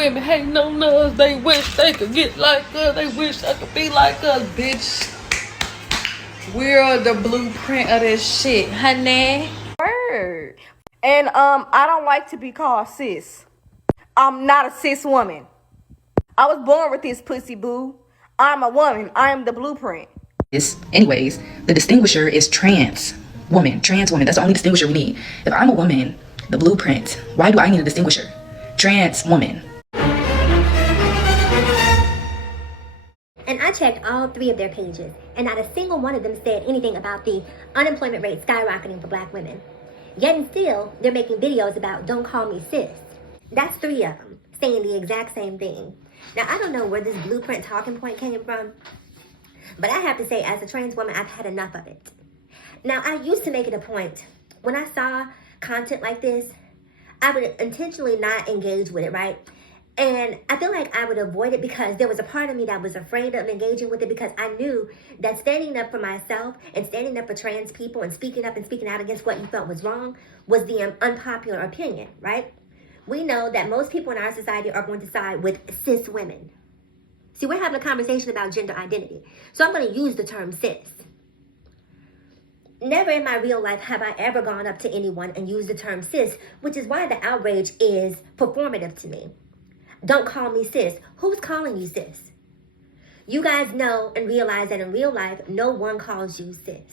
women hating on us. They wish they could get like us. They wish they could be like us, bitch. We're the blueprint of this shit, honey. Word. And I don't like to be called cis. I'm not a cis woman. I was born with this pussy, boo. I'm a woman. I am the blueprint. Anyways, the distinguisher is trans woman. That's the only distinguisher we need. If I'm a woman, the blueprint, why do I need a distinguisher? Trans woman. And I checked all 3 of their pages, and not a single one of them said anything about the unemployment rate skyrocketing for black women. Yet and still, they're making videos about don't call me cis. That's 3 of them saying the exact same thing. Now, I don't know where this blueprint talking point came from, but I have to say, as a trans woman, I've had enough of it. Now, I used to make it a point, when I saw content like this, I would intentionally not engage with it, right? And I feel like I would avoid it because there was a part of me that was afraid of engaging with it, because I knew that standing up for myself and standing up for trans people and speaking up and speaking out against what you felt was wrong was the unpopular opinion, right? We know that most people in our society are going to side with cis women. See, we're having a conversation about gender identity, so I'm going to use the term cis. Never in my real life have I ever gone up to anyone and used the term cis, which is why the outrage is performative to me. Don't call me cis. Who's calling you cis? You guys know and realize that in real life, no one calls you cis.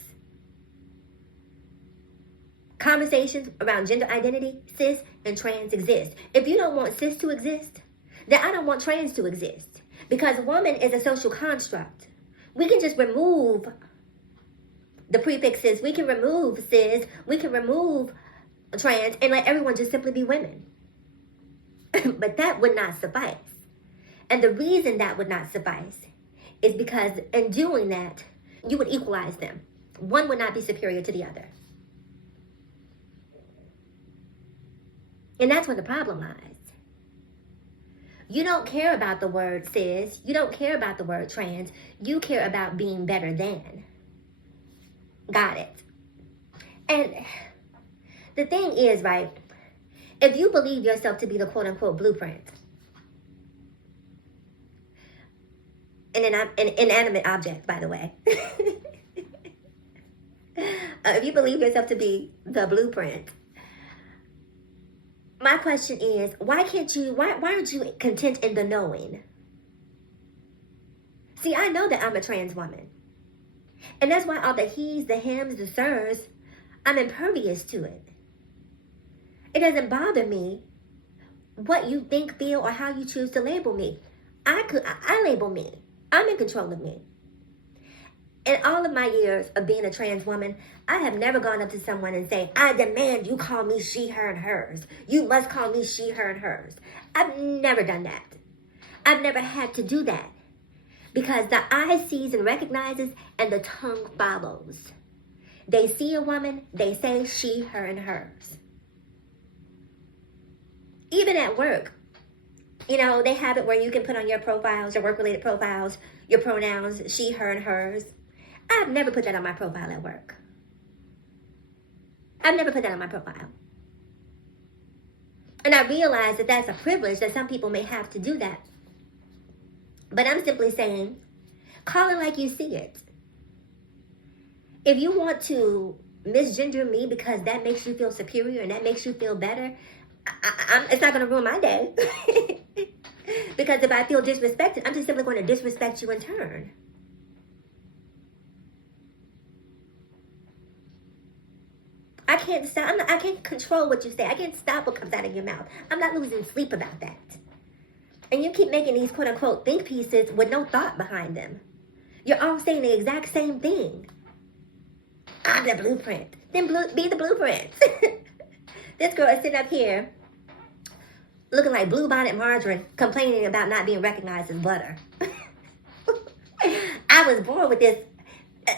Conversations around gender identity, cis and trans exist. If you don't want cis to exist, then I don't want trans to exist. Because woman is a social construct. We can just remove the prefixes. We can remove cis. We can remove trans and let everyone just simply be women. But that would not suffice. And the reason that would not suffice is because in doing that, you would equalize them. One would not be superior to the other. And that's where the problem lies. You don't care about the word cis. You don't care about the word trans. You care about being better than. Got it. And the thing is, right, if you believe yourself to be the quote-unquote blueprint, an inanimate object, by the way, if you believe yourself to be the blueprint, my question is, why aren't you content in the knowing? See, I know that I'm a trans woman. And that's why all the he's, the hims, the sirs, I'm impervious to it. It doesn't bother me what you think, feel, or how you choose to label me. I label me. I'm in control of me. In all of my years of being a trans woman, I have never gone up to someone and say, I demand you call me she, her, and hers. You must call me she, her, and hers. I've never done that. I've never had to do that. Because the eye sees and recognizes, and the tongue follows. They see a woman, they say she, her, and hers. Even at work, you know, they have it where you can put on your profiles, your work-related profiles, your pronouns, she, her, and hers. I've never put that on my profile at work. I've never put that on my profile. And I realize that that's a privilege, that some people may have to do that. But I'm simply saying, call it like you see it. If you want to misgender me because that makes you feel superior and that makes you feel better, it's not going to ruin my day. Because if I feel disrespected, I'm just simply going to disrespect you in turn. I can't stop. I can't control what you say. I can't stop what comes out of your mouth. I'm not losing sleep about that. And you keep making these quote-unquote think pieces with no thought behind them. You're all saying the exact same thing. I'm the blueprint. Then be the blueprint. This girl is sitting up here looking like Bluebonnet Margarine, complaining about not being recognized as butter. I was born with this.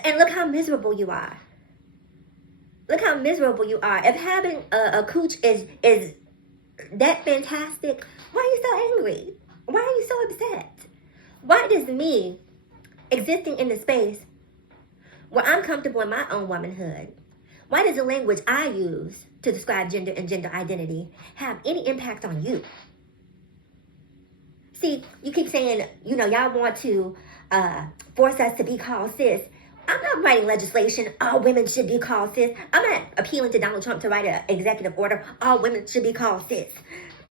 And look how miserable you are. Look how miserable you are. If having a cooch is that fantastic, why are you so angry? Why are you so upset? Why does me existing in the space where I'm comfortable in my own womanhood, why does the language I use to describe gender and gender identity have any impact on you? See, you keep saying, you know, y'all want to force us to be called cis. I'm not writing legislation, all women should be called cis. I'm not appealing to Donald Trump to write an executive order, all women should be called cis.